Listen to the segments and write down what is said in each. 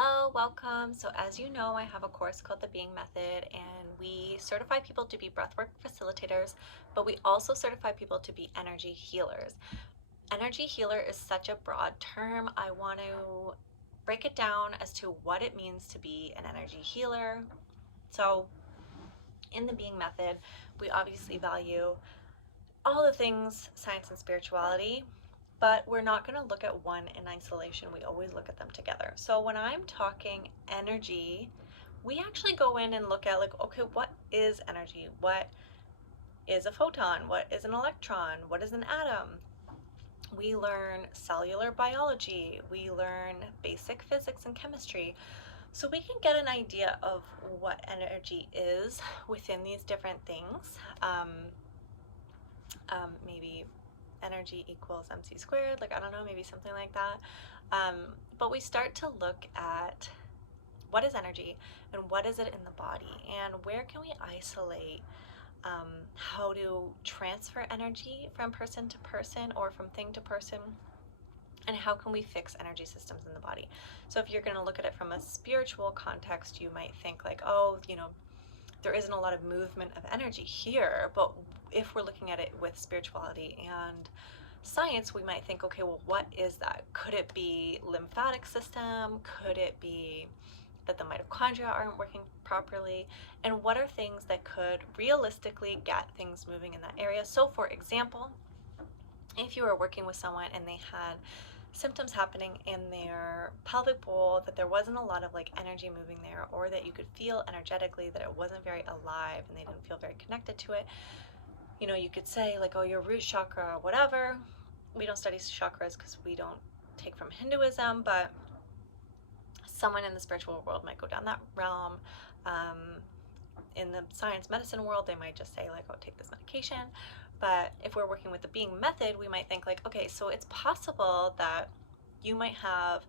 Hello, welcome. So as you know, I have a course called the Being Method, and we certify people to be breathwork facilitators, but we also certify people to be energy healers. Energy healer is such a broad term. I want to break it down as to what it means to be an energy healer. So in the Being Method, we obviously value all the things science and spirituality, but we're not going to look at one in isolation. We always look at them together. So when I'm talking energy, we actually go in and look at, like, okay, what is energy? What is a photon? What is an electron? What is an atom? We learn cellular biology. We learn basic physics and chemistry. So we can get an idea of what energy is within these different things. Maybe energy equals mc squared, like, I don't know, maybe something like that. But we start to look at what is energy and what is it in the body, and where can we isolate, how to transfer energy from person to person or from thing to person, and how can we fix energy systems in the body. So if you're going to look at it from a spiritual context, you might think like, oh, there isn't a lot of movement of energy here. But if we're looking at it with spirituality and science, we might think, okay, well, what is that? Could it be lymphatic system? Could it be that the mitochondria aren't working properly? And what are things that could realistically get things moving in that area? So for example, if you were working with someone and they had symptoms happening in their pelvic bowl, that there wasn't a lot of like energy moving there, or that you could feel energetically that it wasn't very alive and they didn't feel very connected to it, you could say like, oh, your root chakra or whatever. We don't study chakras because we don't take from Hinduism, but someone in the spiritual world might go down that realm. In the science medicine world, they might just say like, oh, take this medication. But if we're working with the Being Method, we might think like, okay, so it's possible that you might have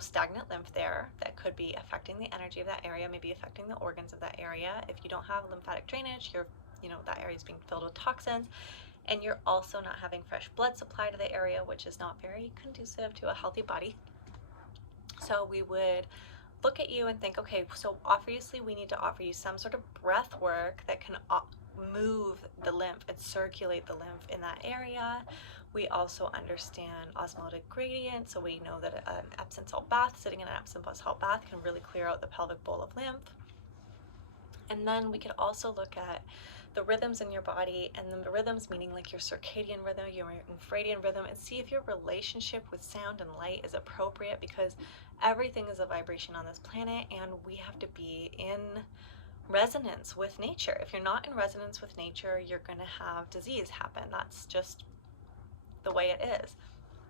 stagnant lymph there that could be affecting the energy of that area, maybe affecting the organs of that area. If you don't have lymphatic drainage, that area is being filled with toxins, and you're also not having fresh blood supply to the area, which is not very conducive to a healthy body. So we would look at you and think, okay, so obviously we need to offer you some sort of breath work that can move the lymph and circulate the lymph in that area. We also understand osmotic gradient, so we know that an Epsom salt bath, sitting in an Epsom salt bath, can really clear out the pelvic bowl of lymph. And then we could also look at the rhythms in your body, and the rhythms meaning like your circadian rhythm, your infradian rhythm, and see if your relationship with sound and light is appropriate, because everything is a vibration on this planet and we have to be in resonance with nature. If you're not in resonance with nature, you're going to have disease happen. That's just the way it is.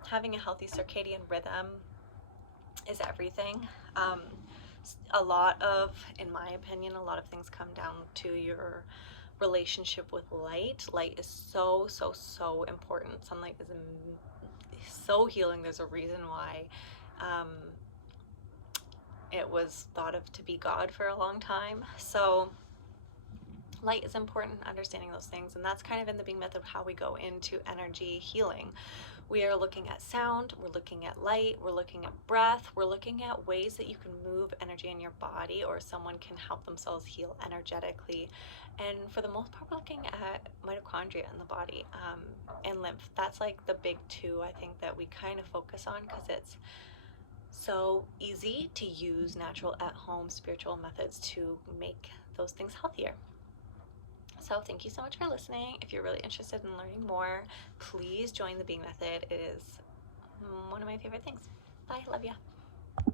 Having a healthy circadian rhythm is everything. In my opinion, a lot of things come down to your relationship with light. Light is so, so, so important. Sunlight is so healing. There's a reason why it was thought of to be God for a long time. So light is important, understanding those things, and that's kind of in the Being Method how we go into energy healing. We are looking at sound, we're looking at light, we're looking at breath, we're looking at ways that you can move energy in your body, or someone can help themselves heal energetically. And for the most part, we're looking at mitochondria in the body, and lymph. That's like the big two, I think, that we kind of focus on, because it's so easy to use natural at-home spiritual methods to make those things healthier. So thank you so much for listening. If you're really interested in learning more, please join the Being Method. It is one of my favorite things. Bye, love ya.